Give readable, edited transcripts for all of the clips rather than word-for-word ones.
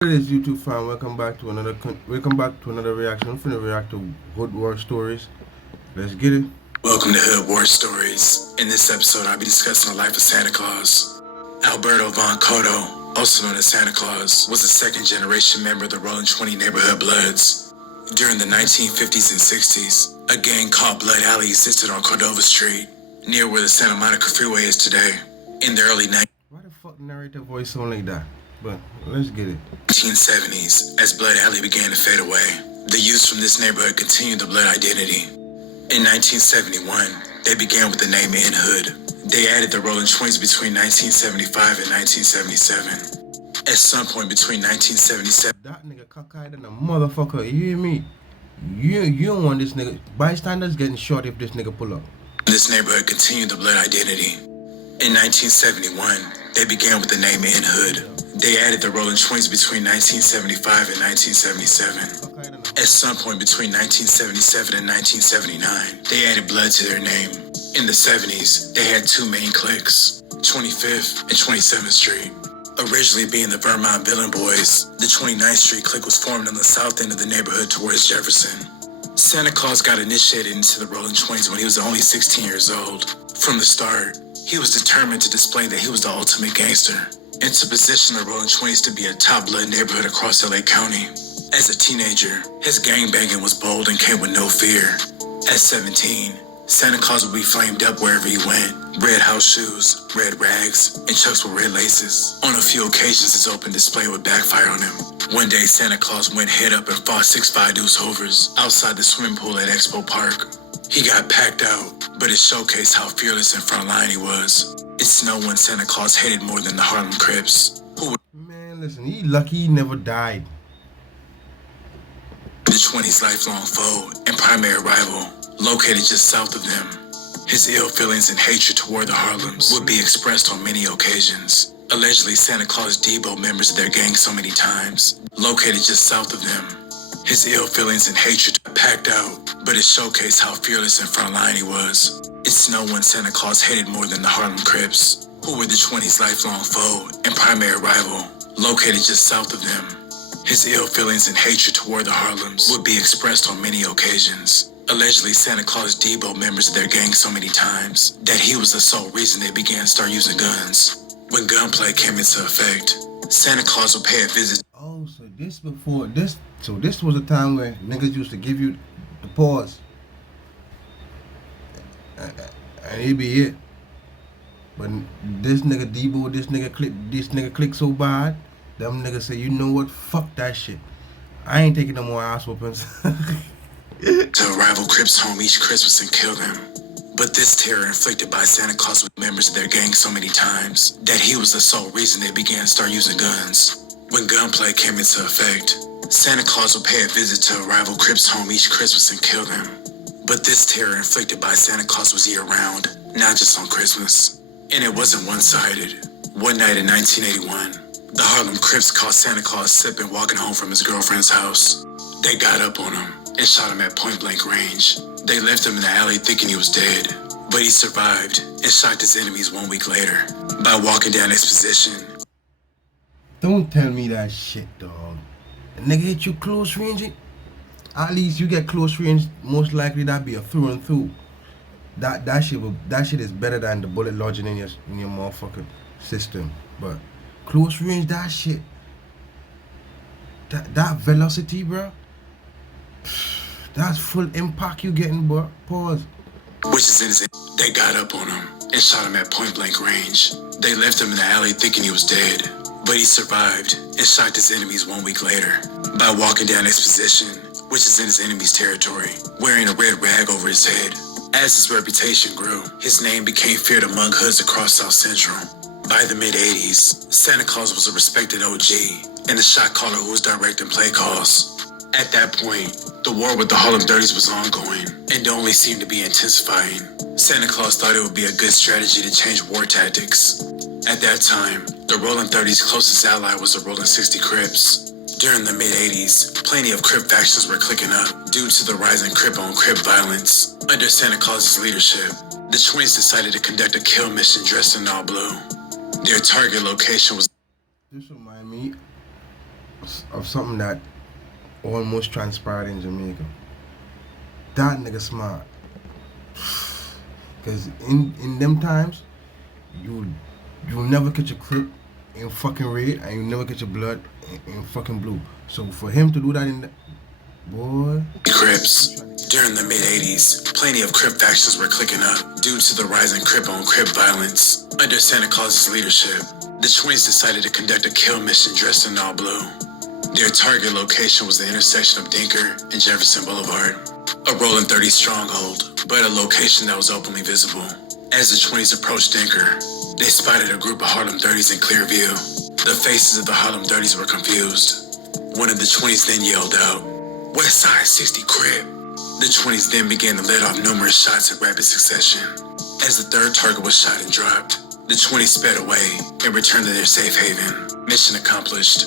It is YouTube fam. Welcome back to another reaction. I'm finna react to Hood War Stories. Let's get it. Welcome to Hood War Stories. In this episode, I'll be discussing the life of Santa Claus. Alberto Von Cotto, also known as Santa Claus, was a second-generation member of the Rolling 20 neighborhood Bloods. During the 1950s and 60s, a gang called Blood Alley existed on Cordova Street, near where the Santa Monica Freeway is today. In the early Why the fuck narrator voice sound like that? But let's get it. 1970s, as Blood Alley began to fade away, the youths from this neighborhood continued the Blood identity. In 1971, they began with the name In Hood. They added the Rolling 20s between 1975 and 1977. At some point between 1977, That nigga cockeyed than a motherfucker. You hear me? You don't want this nigga. Bystanders getting shot if this nigga pull up. this neighborhood continued the Blood identity. In 1971, they began with the name In Hood. They added the Rolling 20s between 1975 and 1977. At some point between 1977 and 1979, they added Blood to their name. In the 70s, they had two main cliques, 25th and 27th Street. Originally being the Vermont Billing Boys, the 29th Street clique was formed on the south end of the neighborhood towards Jefferson. Santa Claus got initiated into the Rolling 20s when he was only 16 years old. From the start, he was determined to display that he was the ultimate gangster, and to position the Rolling 20s to be a top blood neighborhood across LA County. As a teenager, his gangbanging was bold and came with no fear. At 17, Santa Claus would be flamed up wherever he went. Red house shoes, red rags, and chucks with red laces. On a few occasions, his open display would backfire on him. One day, Santa Claus went head up and fought 6'5" Deuce Hovers outside the swimming pool at Expo Park. He got packed out, but it showcased how fearless and frontline he was. It's no one Santa Claus hated more than the Harlem Crips, who were Man, listen, he lucky he never died. the 20s' lifelong foe and primary rival, located just south of them. His ill feelings and hatred toward the Harlems would be expressed on many occasions. Allegedly, Santa Claus deboed members of their gang so many times, located just south of them. His ill feelings and hatred packed out, but it showcased how fearless and frontline he was. It's no one Santa Claus hated more than the Harlem Crips, who were the 20s' lifelong foe and primary rival, located just south of them. His ill feelings and hatred toward the Harlems would be expressed on many occasions. Allegedly, Santa Claus deboed members of their gang so many times that he was the sole reason they began to start using guns. When gunplay came into effect, Santa Claus would pay a visit. Oh, so this was a time where niggas used to give you the pause. And it'd be it. But this nigga Debo, this nigga click so bad, them niggas say, you know what, fuck that shit. I ain't taking no more ass whoopings. To rival Crips home each Christmas and kill them. But this terror inflicted by Santa Claus with members of their gang so many times that he was the sole reason they began to start using guns. When gunplay came into effect, Santa Claus would pay a visit to a rival Crips home each Christmas and kill them. But this terror inflicted by Santa Claus was year-round, not just on Christmas. And it wasn't one-sided. One night in 1981, the Harlem Crips caught Santa Claus sipping walking home from his girlfriend's house. They got up on him and shot him at point-blank range. They left him in the alley thinking he was dead, but he survived and shocked his enemies 1 week later by walking down Exposition. Don't tell me that shit, dog. A nigga hit you close range, at least you get close range, most likely that be a through and through. That shit is better than the bullet lodging in your motherfucking system. But close range, that shit, that velocity, bro, that's full impact you getting, bro. Pause. Which is in his. They got up on him and shot him at point-blank range. They left him in the alley thinking he was dead, but he survived and shocked his enemies 1 week later by walking down Exposition, which is in his enemy's territory, wearing a red rag over his head. As his reputation grew, his name became feared among hoods across South Central. By the mid-80s, Santa Claus was a respected OG and a shot caller who was directing play calls. At that point, the war with the Harlem Dirties was ongoing and only seemed to be intensifying. Santa Claus thought it would be a good strategy to change war tactics. At that time, the Rolling 30's closest ally was the Rolling 60 Crips. During the mid-80s, plenty of Crip factions were clicking up due to the rising Crip-on-Crip violence. Under Santa Claus's leadership, the 20s decided to conduct a kill mission dressed in all blue. Their target location was... This remind me of something that almost transpired in Jamaica. That nigga smart. Cause in them times, you'll never catch a Crip in fucking red, and you never catch a blood in fucking blue. So for him to do that in the, boy. Crips. During the mid-80s, plenty of Crip factions were clicking up due to the rising Crip-on-Crip violence. Under Santa Claus's leadership, the 20s decided to conduct a kill mission dressed in all blue. Their target location was the intersection of Dinker and Jefferson Boulevard, a rolling 30 stronghold, but a location that was openly visible. As the 20s approached Dinker, they spotted a group of Harlem 30s in clear view. The faces of the Harlem 30s were confused. One of the 20s then yelled out, "West Side 60 Crip." The 20s then began to let off numerous shots in rapid succession. As the third target was shot and dropped, the 20s sped away and returned to their safe haven. Mission accomplished.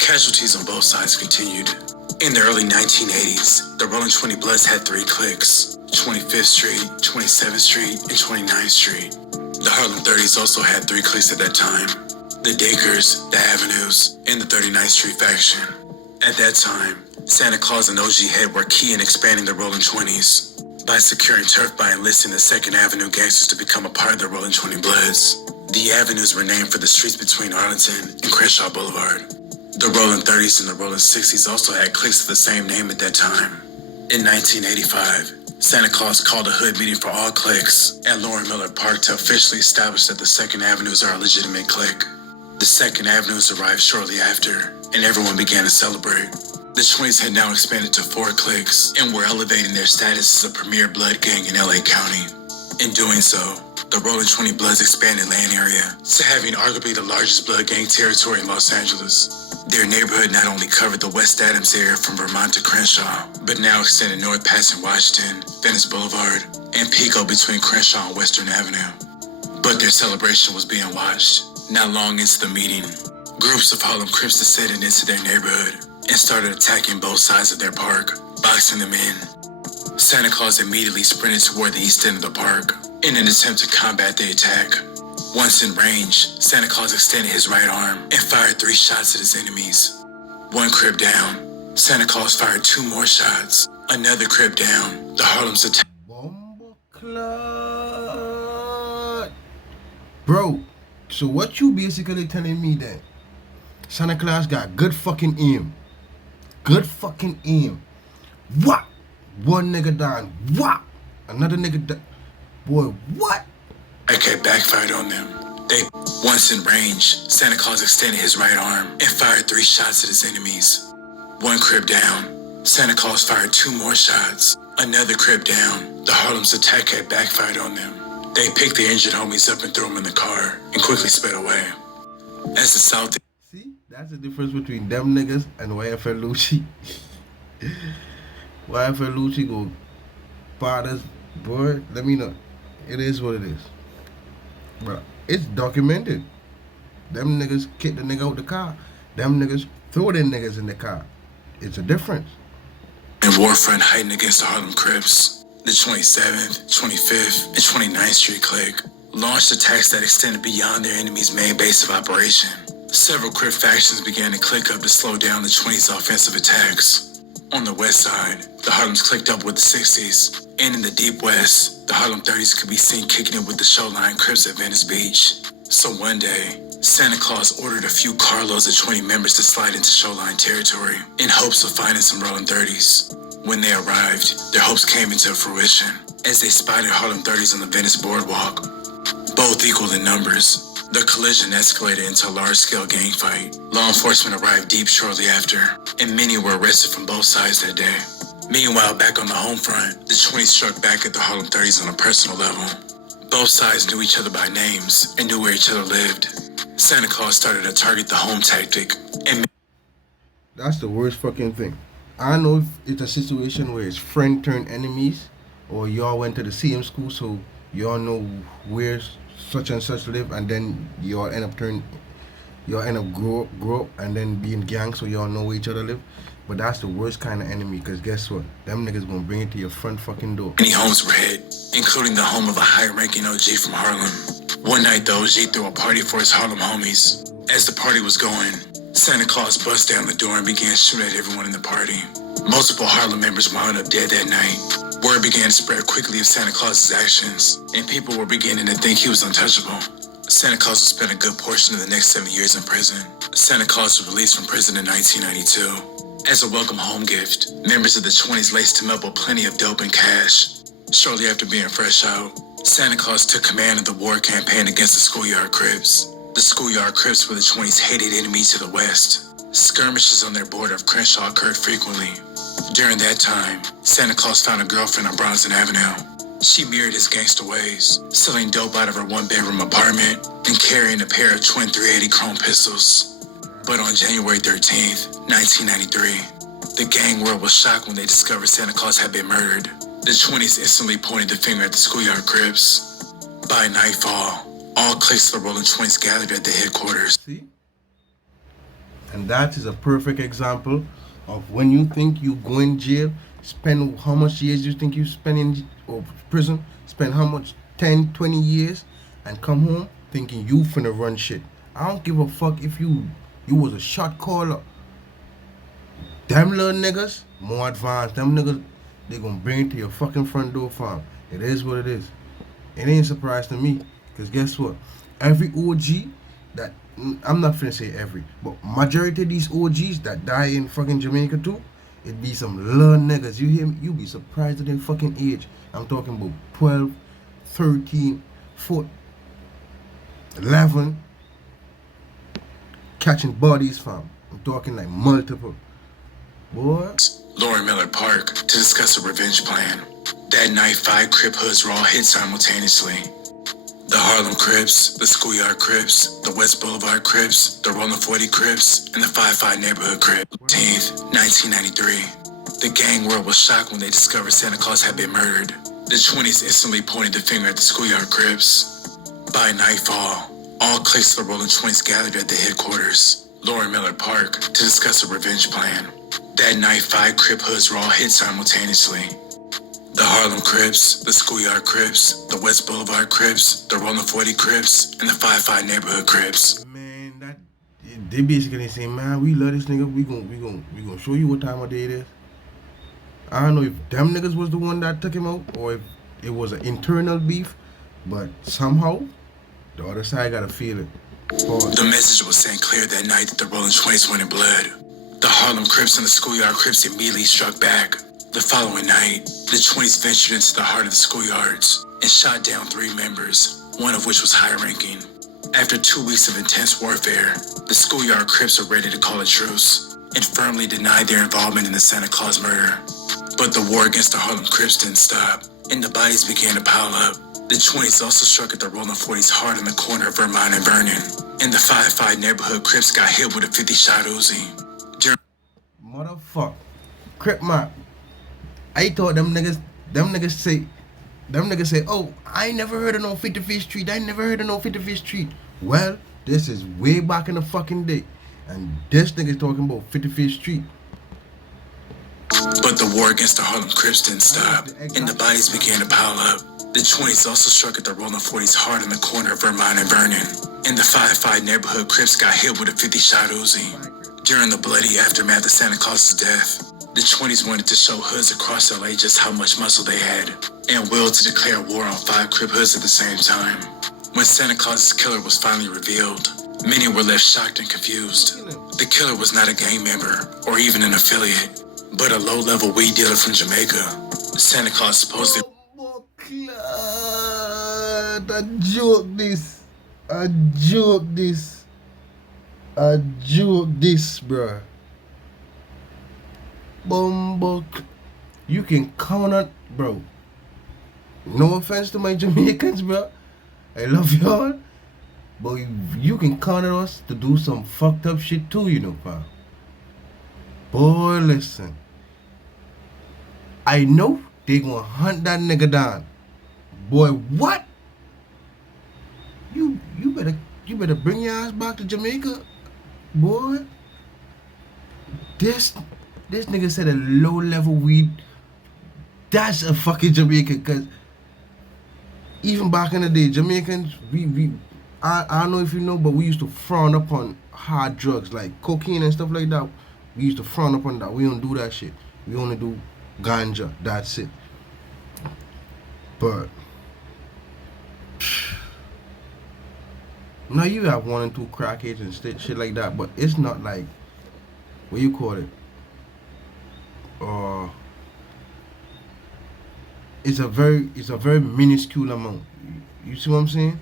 Casualties on both sides continued. In the early 1980s, the Rolling 20 Bloods had 3 cliques: 25th Street, 27th Street, and 29th Street. The Harlem 30s also had 3 cliques at that time: the Dinkers, the Avenues, and the 39th Street faction. At that time, Santa Claus and OG Head were key in expanding the Rolling 20s by securing turf by enlisting the 2nd Avenue gangsters to become a part of the Rolling 20 Bloods. The avenues were named for the streets between Arlington and Crenshaw Boulevard. The Rolling 30s and the Rolling 60s also had cliques of the same name at that time. In 1985, Santa Claus called a hood meeting for all cliques at Lauren Miller Park to officially establish that the 2nd Avenues are a legitimate clique. The 2nd Avenues arrived shortly after, and everyone began to celebrate. The 20s had now expanded to 4 cliques and were elevating their status as a premier blood gang in LA County. In doing so, the Rolling 20 Bloods expanded land area to having arguably the largest blood gang territory in Los Angeles. Their neighborhood not only covered the West Adams area from Vermont to Crenshaw, but now extended north passing Washington, Venice Boulevard, and Pico between Crenshaw and Western Avenue. But their celebration was being watched. Not long into the meeting, groups of Harlem Crips descended into their neighborhood and started attacking both sides of their park, boxing them in. Santa Claus immediately sprinted toward the east end of the park in an attempt to combat the attack. Once in range, Santa Claus extended his right arm and fired 3 shots at his enemies. 1 Crip down, Santa Claus fired 2 more shots. Another Crip down, the Harlem's attack. Bro, so what you basically telling me then? Santa Claus got good fucking aim. Good fucking aim. What? 1 nigga down. What? Another nigga down. Boy, what? AK backfired on them. Once in range, Santa Claus extended his right arm and fired 3 shots at his enemies. 1 Crip down, Santa Claus fired 2 more shots. Another Crip down, the Harlem's attack had backfired on them. They picked the injured homies up and threw them in the car and quickly sped away. As the South... See, that's the difference between them niggas and YFL Lucci. YFL Lucci go, fathers, boy, let me know. It is what it is. But it's documented. Them niggas kicked the nigga out the car. Them niggas threw them niggas in the car. It's a difference. And war front heightened against the Harlem Crips. The 27th, 25th, and 29th Street clique launched attacks that extended beyond their enemy's main base of operation. Several Crip factions began to click up to slow down the 20s' offensive attacks. On the west side, the Harlems clicked up with the 60s, and in the deep west, the Harlem 30s could be seen kicking it with the Showline Crips at Venice Beach. So one day, Santa Claus ordered a few carloads of 20 members to slide into Showline territory in hopes of finding some Rolling 30s. When they arrived, their hopes came into fruition as they spotted Harlem 30s on the Venice boardwalk. Both equal in numbers, the collision escalated into a large-scale gang fight. Law enforcement arrived deep shortly after, and many were arrested from both sides that day. Meanwhile, back on the home front, the 20s struck back at the Harlem 30s on a personal level. Both sides knew each other by names and knew where each other lived. Santa Claus started to target the home tactic, and that's the worst fucking thing. I know if it's a situation where it's friend turned enemies, or y'all went to the same school, so y'all know where such and such live, and then y'all end up grow up and then being gangs, so y'all know where each other live. But that's the worst kind of enemy, because guess what? Them niggas gonna bring it to your front fucking door. Many homes were hit, including the home of a high-ranking OG from Harlem. One night, the OG threw a party for his Harlem homies. As the party was going, Santa Claus bust down the door and began shooting at everyone in the party. Multiple Harlem members wound up dead that night. Word began to spread quickly of Santa Claus's actions, and people were beginning to think he was untouchable. Santa Claus would spend a good portion of the next 7 years in prison. Santa Claus was released from prison in 1992. As a welcome home gift, members of the 20s laced him up with plenty of dope and cash. Shortly after being fresh out, Santa Claus took command of the war campaign against the Schoolyard Crips. The Schoolyard Crips were the 20s' hated enemy to the west. Skirmishes on their border of Crenshaw occurred frequently. During that time, Santa Claus found a girlfriend on Bronson Avenue. She mirrored his gangster ways, selling dope out of her one-bedroom apartment and carrying a pair of twin .380 chrome pistols. But on January 13th, 1993, the gang world was shocked when they discovered Santa Claus had been murdered. The 20s instantly pointed the finger at the Schoolyard Crips. By nightfall, all cliques of the Rolling Twenties gathered at the headquarters. See? And that is a perfect example of when you think you go in jail, spend how much years you think you spend in prison, spend how much, 10, 20 years, and come home thinking you finna run shit. I don't give a fuck if you was a shot caller. Them little niggas, more advanced, them niggas, they gonna bring it to your fucking front door, fam. It is what it is. It ain't a surprise to me, because guess what? Every OG that, I'm not finna say every, but majority of these OGs that die in fucking Jamaica too, it be some little niggas. You hear me? You be surprised at their fucking age. I'm talking about 12, 13, 14, 11, catching bodies, fam. I'm talking like multiple. Boy. Lauren Miller Park to discuss a revenge plan. That night, 5 Crip hoods were all hit simultaneously. The Harlem Crips, the Schoolyard Crips, the West Boulevard Crips, the Rolling 40 Crips, and the 5-5 Neighborhood Crips. 10th, 1993. The gang world was shocked when they discovered Santa Claus had been murdered. The 20s instantly pointed the finger at the Schoolyard Crips. By nightfall, all cliques of the Rolling Twenties gathered at the headquarters, Lauren Miller Park, to discuss a revenge plan. That night, 5 Crip hoods were all hit simultaneously. The Harlem Crips, the Schoolyard Crips, the West Boulevard Crips, the Rolling 40 Crips, and the 5-5 Neighborhood Crips. Man, that they basically say, man, we love this nigga. We gonna show you what time of day it is. I don't know if them niggas was the one that took him out or if it was an internal beef, but somehow the other side got to feel it. Pause. The message was sent clear that night that the Rolling Twenties went in blood. The Harlem Crips and the Schoolyard Crips immediately struck back. The following night, the 20s ventured into the heart of the schoolyards and shot down 3 members, one of which was high-ranking. After 2 weeks of intense warfare, the Schoolyard Crips were ready to call a truce and firmly denied their involvement in the Santa Claus murder. But the war against the Harlem Crips didn't stop, and the bodies began to pile up. The 20s also struck at the Rolling 40s hard in the corner of Vermont and Vernon, and the 5-5 Neighborhood Crips got hit with a 50-shot Uzi. Motherfucker. Crip map. I thought them niggas say, oh, I ain't never heard of no 55th Street. I never heard of no 55th Street. Well, this is way back in the fucking day. And this nigga's talking about 55th Street. But the war against the Harlem Crips didn't stop, and the bodies began to pile up. The 20s also struck at the Rolling 40s hard in the corner of Vermont and Vernon, and the 5-5 Neighborhood Crips got hit with a 50-shot Uzi. During the bloody aftermath of Santa Claus's death, the 20s wanted to show hoods across LA just how much muscle they had, and willed to declare war on 5 Crip hoods at the same time. When Santa Claus's killer was finally revealed, many were left shocked and confused. The killer was not a gang member or even an affiliate, but a low-level weed dealer from Jamaica. Santa Claus supposedly... I joke this, bruh. Bumbo, you can count on, bro. No offense to my Jamaicans, bro. I love y'all, but you can count on us to do some fucked up shit too, you know, pal. Boy, listen. I know they gonna hunt that nigga down. Boy, what? You better bring your ass back to Jamaica, boy. This nigga said a low level weed. That's a fucking Jamaican, cause even back in the day, Jamaicans, I don't know if you know, but we used to frown upon hard drugs like cocaine and stuff like that. We used to frown upon that. We don't do that shit. We only do ganja. That's it. But now you have 1 and 2 crackheads and shit like that. But it's not like what you call it. It's a very minuscule amount. You see what I'm saying?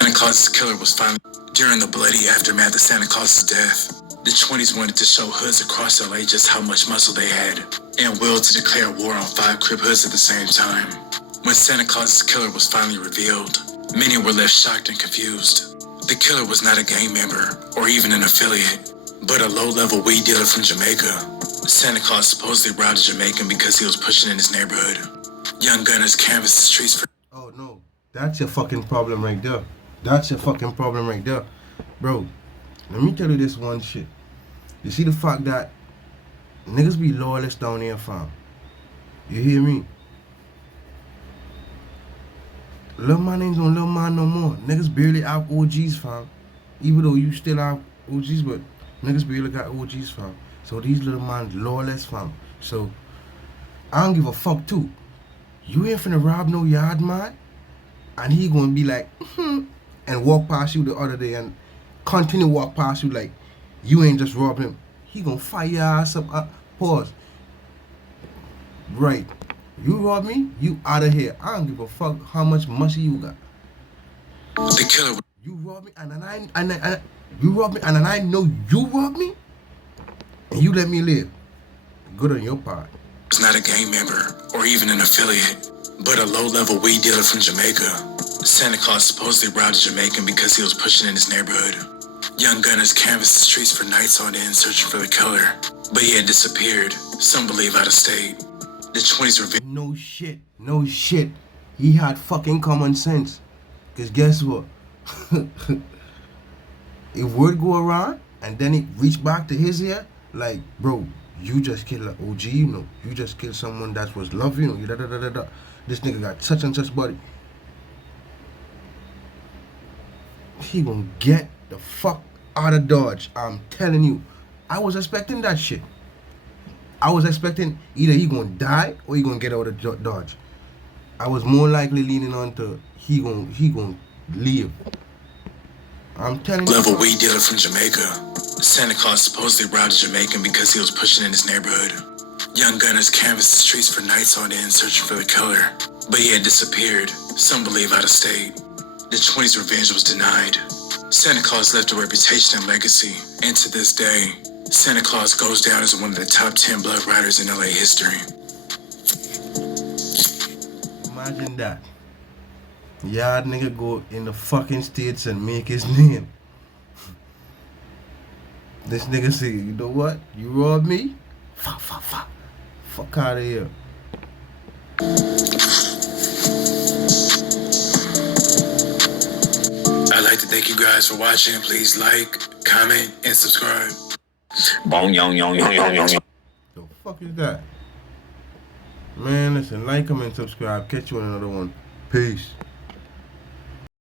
Santa Claus's killer was finally during the bloody aftermath of Santa Claus's death. The 20s wanted to show hoods across LA just how much muscle they had, and willed to declare war on 5 Crip hoods at the same time. When Santa Claus's killer was finally revealed, many were left shocked and confused. The killer was not a gang member or even an affiliate, but a low-level weed dealer from Jamaica. Santa Claus supposedly robbed a Jamaican because he was pushing in his neighborhood. Young gunners canvassed the streets for... Oh no, that's your fucking problem right there. That's your fucking problem right there. Bro, let me tell you this one shit. You see the fact that niggas be lawless down here, fam? You hear me? Little man ain't no little man no more. Niggas barely have OGs, fam. Even though you still have OGs, but niggas barely got OGs, fam. So these little man lawless, fam. So I don't give a fuck too. You ain't finna rob no yard man, and he gonna be like, and walk past you the other day and continue walk past you like you ain't just robbed him. He gonna fire your ass up. Pause. Right. You rob me, you out of here. I don't give a fuck how much muscle you got. The killer. You rob me, and I you rob me, and then I know you robbed me, and you let me live. Good on your part. Was not a gang member or even an affiliate, but a low-level weed dealer from Jamaica. Santa Claus supposedly robbed a Jamaican because he was pushing in his neighborhood. Young gunners canvassed the streets for nights on end searching for the killer, but he had disappeared, some believe out of state. The 20s were... No shit. He had fucking common sense. Because guess what? If word go around and then it reach back to his ear, like, bro, you just killed an OG, you know. You just killed someone that was love, you know. This nigga got such and such body. He gonna get the fuck out of Dodge. I'm telling you. I was expecting that shit. I was expecting either he gonna die or he gonna get out of Dodge. I was more likely leaning on to he gonna leave. I'm telling you. Level weed dealer from Jamaica. Santa Claus supposedly robbed a Jamaican because he was pushing in his neighborhood. Young gunners canvassed the streets for nights on end searching for the killer, but he had disappeared, some believe out of state. The 20s revenge was denied. Santa Claus left a reputation and legacy, and to this day, Santa Claus goes down as one of the top 10 blood riders in LA history. Imagine that. Yard nigga go in the fucking States and make his name. This nigga say, you know what? You robbed me? Fuck out of here. I'd like to thank you guys for watching. Please like, comment, and subscribe. The fuck is that? Man, listen, like, comment, subscribe. Catch you on another one. Peace.